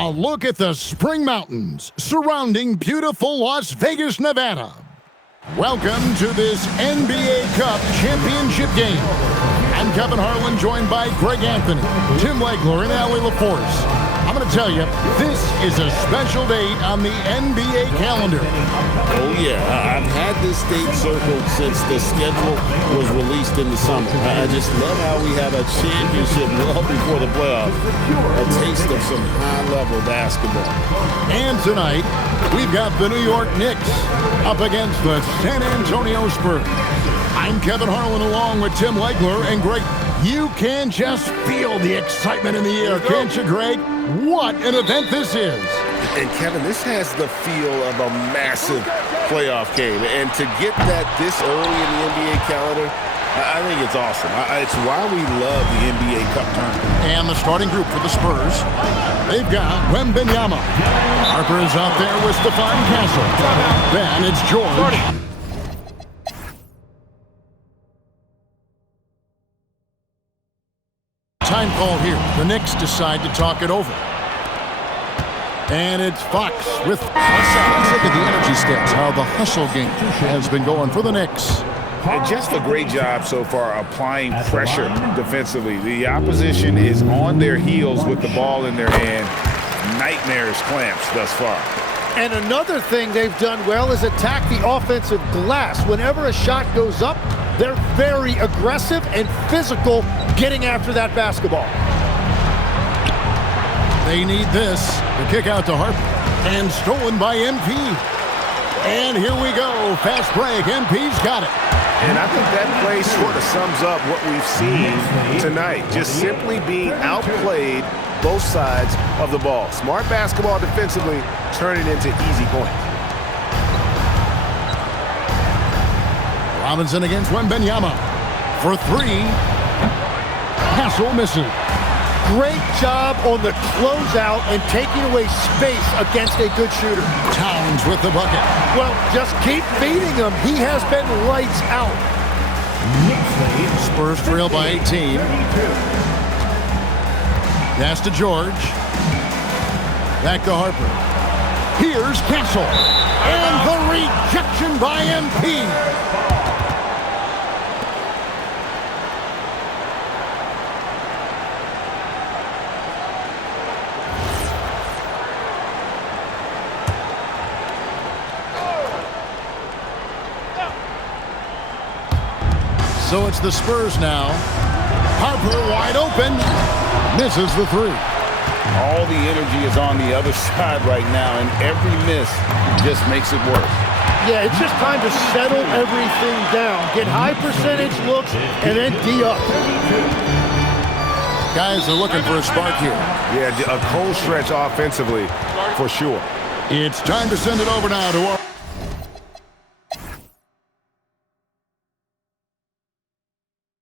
A look at the Spring Mountains surrounding beautiful Las Vegas, Nevada. Welcome to this NBA Cup championship game. I'm Kevin Harlan, joined by Greg Anthony, Tim Legler, and Allie LaForce. I'm going to tell you, this is a special date on the NBA calendar. Oh, yeah. I've had this date circled since the schedule was released in the summer. I just love how we have a championship well before the playoffs. A taste of some high-level basketball. And tonight, we've got the New York Knicks up against the San Antonio Spurs. I'm Kevin Harlan along with Tim Legler and Greg. You can just feel the excitement in the air, can't you, Greg? What an event this is. And Kevin, this has the feel of a massive playoff game. And to get that this early in the NBA calendar, I think it's awesome. It's why we love the NBA Cup tournament. And the starting group for the Spurs, they've got Wembanyama. Harper is out there with Stephon Castle. Then it's George. Time call here. The Knicks decide to talk it over. And it's Fox with let's look at the energy stats, how the hustle game has been going for the Knicks. And just a great job so far applying pressure defensively. The opposition is on their heels with the ball in their hand. Nightmares clamps thus far. And another thing they've done well is attack the offensive glass. Whenever a shot goes up, they're very aggressive and physical getting after that basketball. They need this. The kick out to Harper. And stolen by MP. And here we go. Fast break. MP's got it. And I think that play sort of sums up what we've seen tonight. Just simply being outplayed both sides of the ball. Smart basketball defensively, turning into easy points. Robinson against Wembanyama for three. Castle misses. Great job on the closeout and taking away space against a good shooter. Towns with the bucket. Well, just keep feeding him. He has been lights out. Spurs trail by 18. Pass to George. Back to Harper. Here's Castle. And the rejection by MP. So it's the Spurs now. Harper wide open. Misses the three. All the energy is on the other side right now, and every miss just makes it worse. Yeah, it's just time to settle everything down. Get high percentage looks and then D up. Guys are looking for a spark here. Yeah, a cold stretch offensively for sure. It's time to send it over now to our...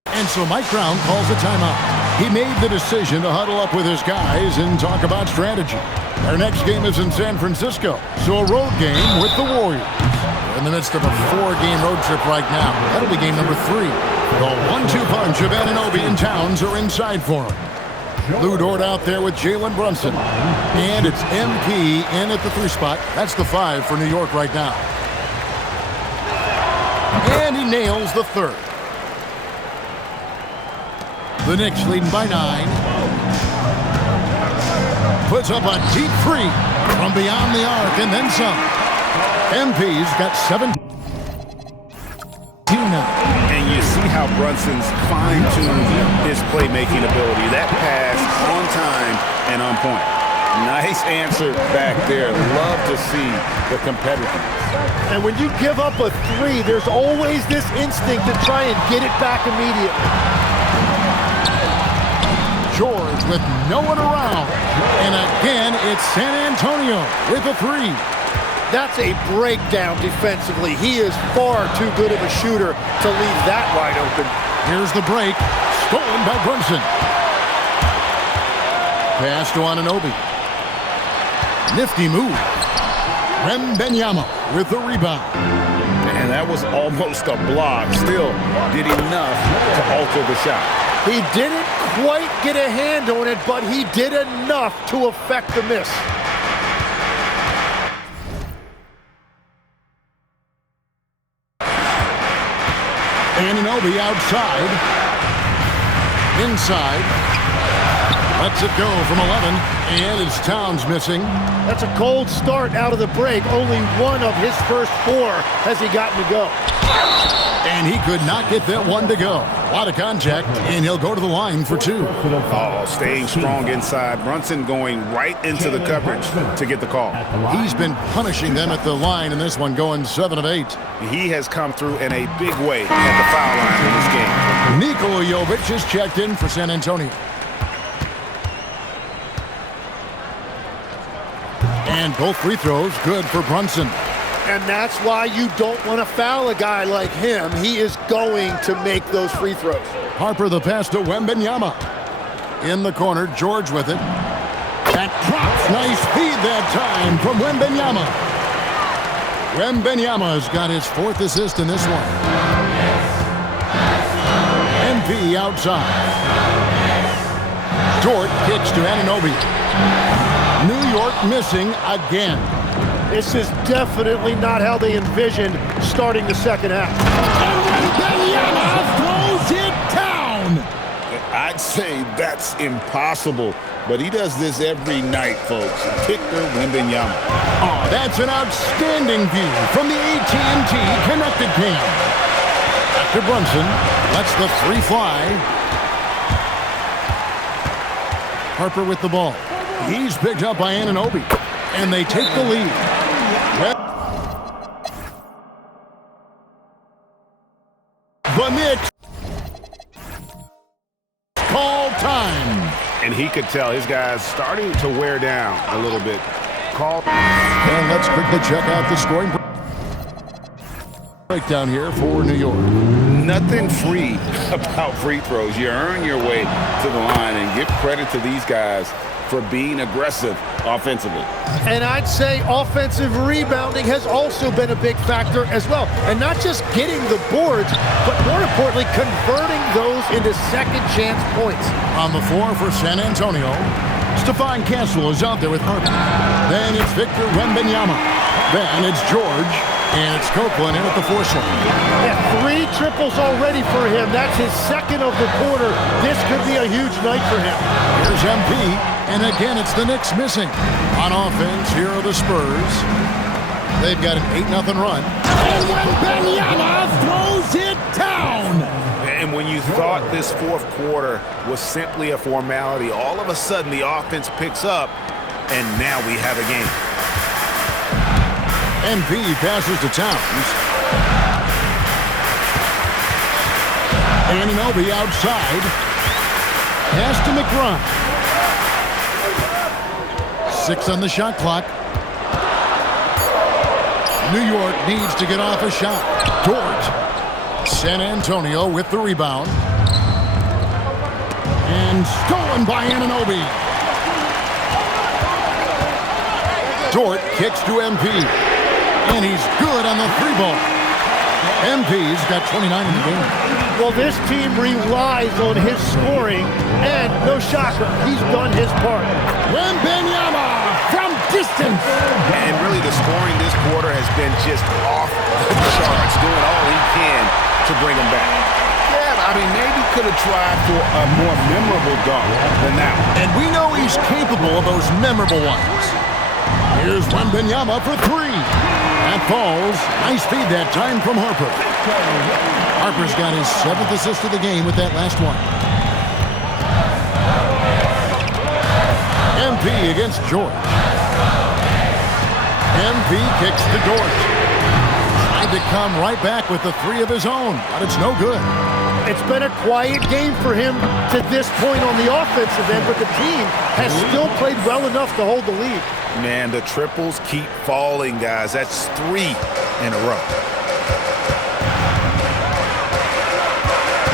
And so Mike Brown calls a timeout. He made the decision to huddle up with his guys and talk about strategy. Their next game is in San Francisco, so a road game with the Warriors. They're in the midst of a 4-game road trip right now. That'll be game number 3. The 1-2 punch of Anunoby and Towns are inside for him. Lou Dort out there with Jalen Brunson. And it's MP in at the 3 spot. That's the 5 for New York right now. And he nails the 3rd. The Knicks leading by 9. Puts up a deep 3 from beyond the arc and then some. MP's got 7. And you see how Brunson's fine-tuned his playmaking ability. That pass on time and on point. Nice answer back there. Love to see the competitiveness. And when you give up a 3, there's always this instinct to try and get it back immediately. George with no one around. And again, it's San Antonio with a 3. That's a breakdown defensively. He is far too good of a shooter to leave that wide open. Here's the break. Stolen by Brunson. Pass to Anunoby. Nifty move. Wembanyama with the rebound. And that was almost a block. Still did enough to alter the shot. He didn't quite get a hand on it, but he did enough to affect the miss. Anunoby outside. Inside. Lets it go from 11, and it's Towns missing. That's a cold start out of the break. Only one of his first 4 has he gotten to go. And he could not get that one to go. A lot of contact, and he'll go to the line for 2. Oh, staying strong inside. Brunson going right into the coverage to get the call. He's been punishing them at the line in this one, going 7 of 8. He has come through in a big way at the foul line in this game. Nikola Jovic is checked in for San Antonio. And both free throws good for Brunson. And that's why you don't want to foul a guy like him. He is going to make those free throws. Harper the pass to Wembanyama. In the corner, George with it. That drops. Nice feed that time from Wembanyama. Wembanyama's got his 4th assist in this one. MP outside. Dort kicks to Anunoby. New York missing again. This is definitely not how they envisioned starting the second half. And Wembanyama throws it down. I'd say that's impossible, but he does this every night, folks. Victor Wembanyama. Oh, that's an outstanding view from the AT&T Connected Cam. After Brunson lets the 3 fly. Harper with the ball. He's picked up by Anunoby, and they take the lead. The Knicks call time. And he could tell his guys starting to wear down a little bit. Call. And let's quickly check out the scoring breakdown here for New York. Nothing free about free throws. You earn your way to the line, and give credit to these guys for being aggressive offensively. And I'd say offensive rebounding has also been a big factor as well. And not just getting the boards, but more importantly, converting those into second chance points. On the floor for San Antonio, Stephon Castle is out there with Harper. Then it's Victor Wembanyama. Then it's George. And it's Copeland in at the 4th slot. Yeah, 3 triples already for him. That's his 2nd of the quarter. This could be a huge night for him. Here's MP, and again it's the Knicks missing. On offense, here are the Spurs. They've got an 8-0 run. And Wembanyama throws it down. And when you thought this 4th quarter was simply a formality, all of a sudden the offense picks up, and now we have a game. MP passes to Towns. Anunoby outside. Pass to McBride. 6 on the shot clock. New York needs to get off a shot. Dort. San Antonio with the rebound. And stolen by Anunoby. Dort kicks to MP. And he's good on the 3-ball. MP's got 29 in the game. Well, this team relies on his scoring, and no shocker, he's done his part. Wembanyama from distance. And really the scoring this quarter has been just off the charts, doing all he can to bring him back. Yeah, I mean, maybe could have tried for a more memorable dunk than that one. And we know he's capable of those memorable ones. Here's Wembanyama for 3. That falls. Nice feed that time from Harper. Harper's got his 7th assist of the game with that last one. MP against George. MP kicks to Dort. Tried to come right back with the 3 of his own, but it's no good. It's been a quiet game for him to this point on the offensive end, but the team has still played well enough to hold the lead. Man, the triples keep falling, guys. That's 3 in a row.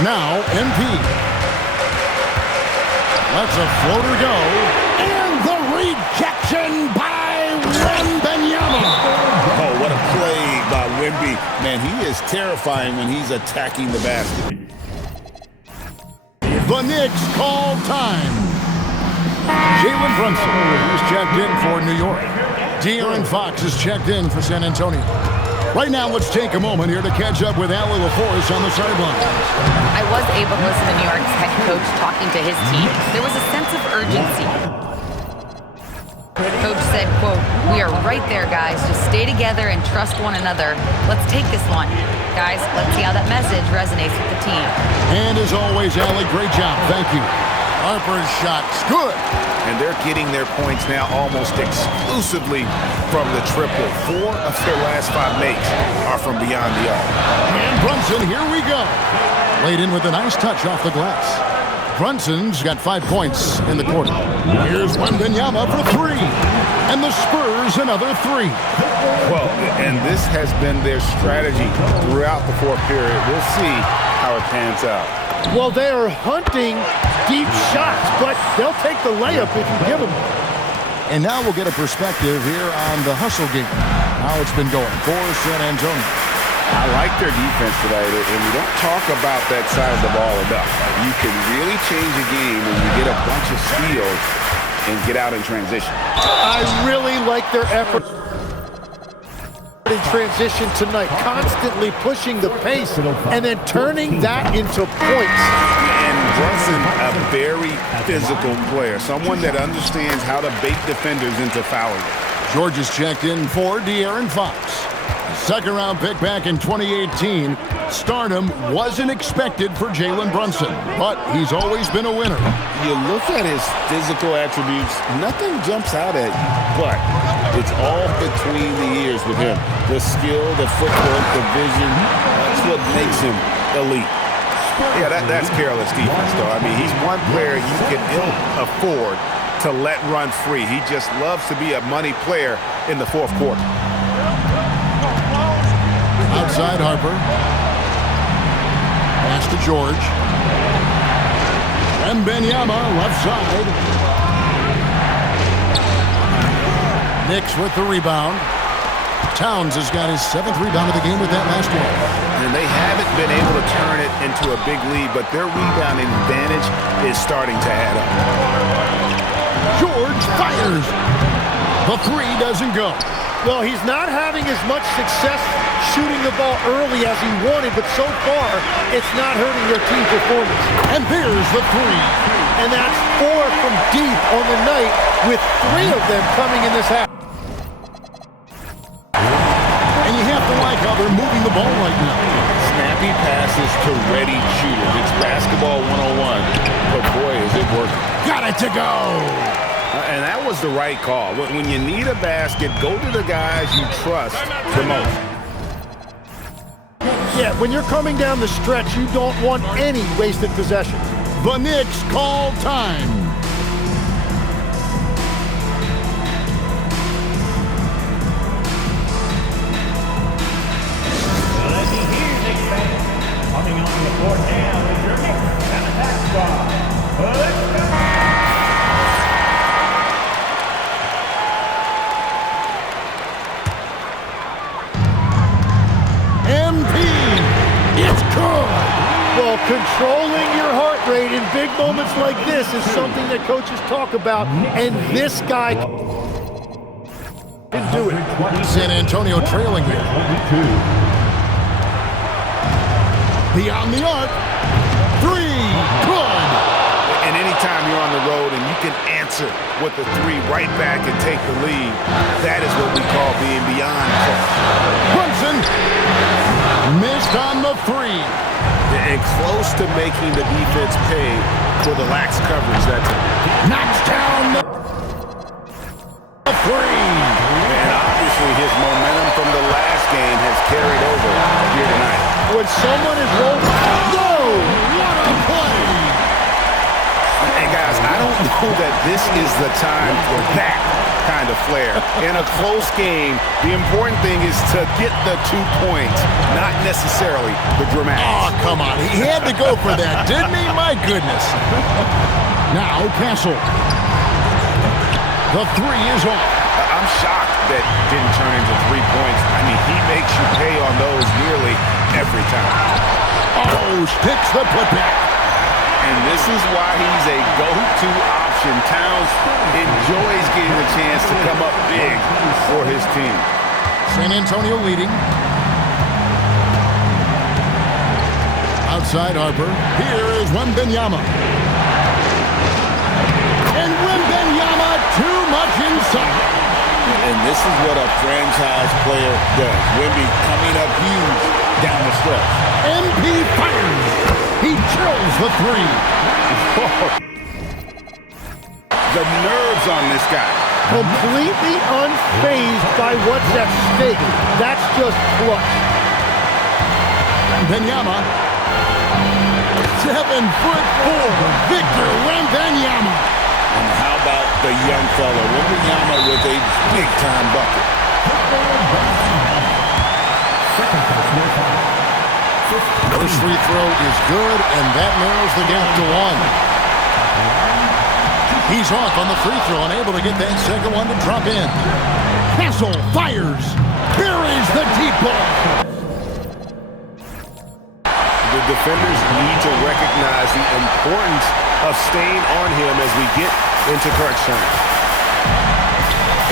Now, MP. Lets a floater go. And the rejection by Wembanyama. Oh, what a play by Wemby. Man, he is terrifying when he's attacking the basket. The Knicks call time. Jalen Brunson is checked in for New York. De'Aaron Fox is checked in for San Antonio. Right now, let's take a moment here to catch up with Allie LaForce on the sideline. I was able to listen to New York's head coach talking to his team. There was a sense of urgency. Coach said, quote, "We are right there, guys. Just stay together and trust one another. Let's take this one. Guys, let's see how that message resonates with the team." And as always, Allie, great job. Thank you. Harper's shot's good. And they're getting their points now almost exclusively from the triple. 4 of their last 5 makes are from beyond the arc. And Brunson, here we go. Laid in with a nice touch off the glass. Brunson's got 5 points in the quarter. Here's Wembanyama for 3. And the Spurs another 3. Well, and this has been their strategy throughout the fourth period. We'll see how it pans out. Well, they are hunting deep shots, but they'll take the layup if you give them. And now we'll get a perspective here on the hustle game. How it's been going for San Antonio. I like their defense today, and we don't talk about that side of the ball enough. You can really change a game when you get a bunch of steals and get out in transition. I really like their effort in transition tonight, constantly pushing the pace and then turning that into points. And Brunson, a very physical player, someone that understands how to bait defenders into fouling. George is checked in for De'Aaron Fox. Second-round pick back in 2018. Stardom wasn't expected for Jalen Brunson, but he's always been a winner. You look at his physical attributes, nothing jumps out at you, but it's all between the ears with him. The skill, the footwork, the vision, that's what makes him elite. Yeah, that's careless defense, though. I mean, he's one player you can ill afford to let run free. He just loves to be a money player in the fourth quarter. Outside Harper. Pass to George. Wembanyama left side. Knicks with the rebound. Towns has got his 7th rebound of the game with that last one. And they haven't been able to turn it into a big lead, but their rebounding advantage is starting to add up. George fires. The 3 doesn't go. Well, he's not having as much success shooting the ball early as he wanted, but so far, it's not hurting their team performance. And there's the 3. And that's 4 from deep on the night, with 3 of them coming in this half. And you have to like how they're moving the ball right now. Snappy passes to ready shooters. It's basketball 101, but boy, is it working. Got it to go. And that was the right call. When you need a basket, go to the guys you trust the most. Yeah, when you're coming down the stretch, you don't want any wasted possession. The Knicks call time. Coming on the court now is your Knicks and attack squad. Let's go! It's good. Well, controlling your heart rate in big moments like this is something that coaches talk about, and this guy can do it. San Antonio trailing here. Beyond the arc. 3. Good. And anytime you're on the road and you can answer with the 3 right back and take the lead, that is what we call being beyond clutch. Brunson missed on the 3. And close to making the defense pay for the lax coverage that time. Knocks down the 3. And obviously his momentum from the last game has carried over here tonight. When someone is rolling, Whoa! What a play! And guys, I don't know that this is the time for that kind of flair. In a close game, the important thing is to get the 2 points, not necessarily the dramatics. Oh, come on. He had to go for that, didn't he? My goodness. Now, Castle. The 3 is off. I'm shocked that didn't turn into 3 points. I mean, he makes you pay on those nearly every time. Oh, sticks the putback. And this is why he's a go-to option. Towns enjoys getting the chance to come up big for his team. San Antonio leading. Outside Harper. Here is Wembanyama. And Wembanyama too much inside. And this is what a franchise player does. Wemby coming up huge down the stretch. MP fires. He drills the three. The nerves on this guy. Completely unfazed by what's at stake. That's just clutch. Wembanyama. 7'4", Victor Wembanyama. And how about the young fella, Wembanyama, with a big-time bucket. First free throw is good, and that narrows the gap to 1. He's off on the free throw, unable to get that second one to drop in. Castle fires, buries the deep ball. The defenders need to recognize the importance of staying on him as we get into crunch time.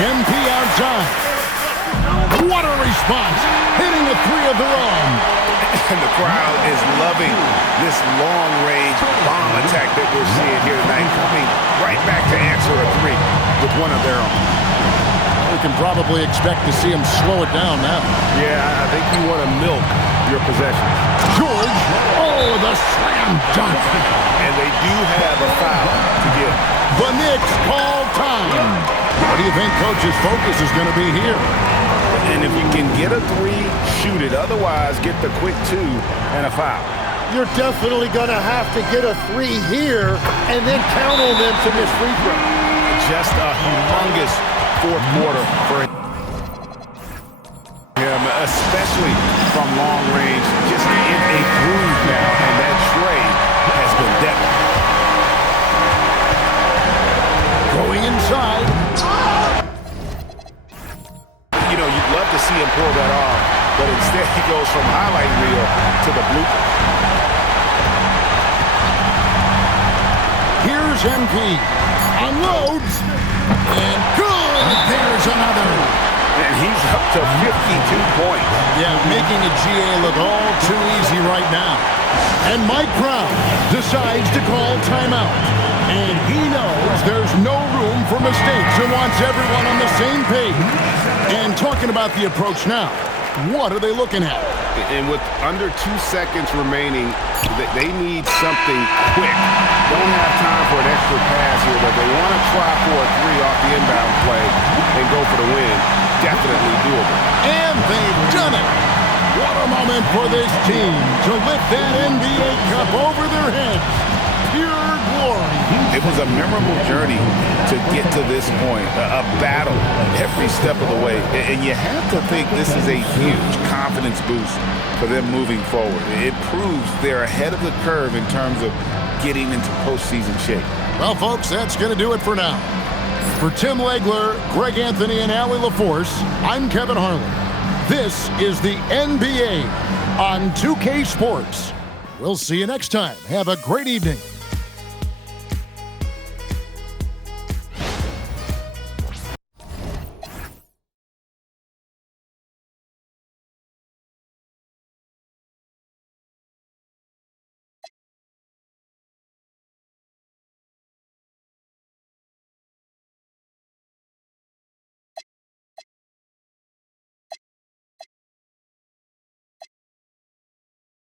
MP outside. What a response, hitting a three of their own. And the crowd is loving this long-range bomb attack that we're seeing here tonight, coming right back to answer a three with one of their own. We can probably expect to see him slow it down now. Yeah, I think you want to milk your possession. George, oh, the slam dunk. And they do have a foul to give. The Knicks call time. What do you think Coach's focus is going to be here? And if you can get a three, shoot it. Otherwise, get the quick two and a foul. You're definitely going to have to get a three here and then count on them to miss free throw. Just a humongous fourth quarter for him, especially from long range. Just in a groove now, and that trade has been deadly. Going inside. You know, you'd love to see him pull that off, but instead he goes from highlight reel to the blooper. Here's MP. Unloads. And good. There's another. And he's up to 52 points. Yeah, making a GA look all too easy right now. And Mike Brown decides to call timeout. And he knows there's no room for mistakes and wants everyone on the same page. And talking about the approach now, what are they looking at? And with under 2 seconds remaining, they need something quick. Don't have time for an extra pass here, but they want to try for a three off the inbound play and go for the win. Definitely doable. And they've done it. What a moment for this team to lift that NBA Cup over their heads. Pure glory. It was a memorable journey to get to this point, a battle every step of the way. And you have to think this is a huge confidence boost for them moving forward. It proves they're ahead of the curve in terms of getting into postseason shape. Well, folks, that's going to do it for now. For Tim Legler, Greg Anthony, and Allie LaForce, I'm Kevin Harlan. This is the NBA on 2K Sports. We'll see you next time. Have a great evening.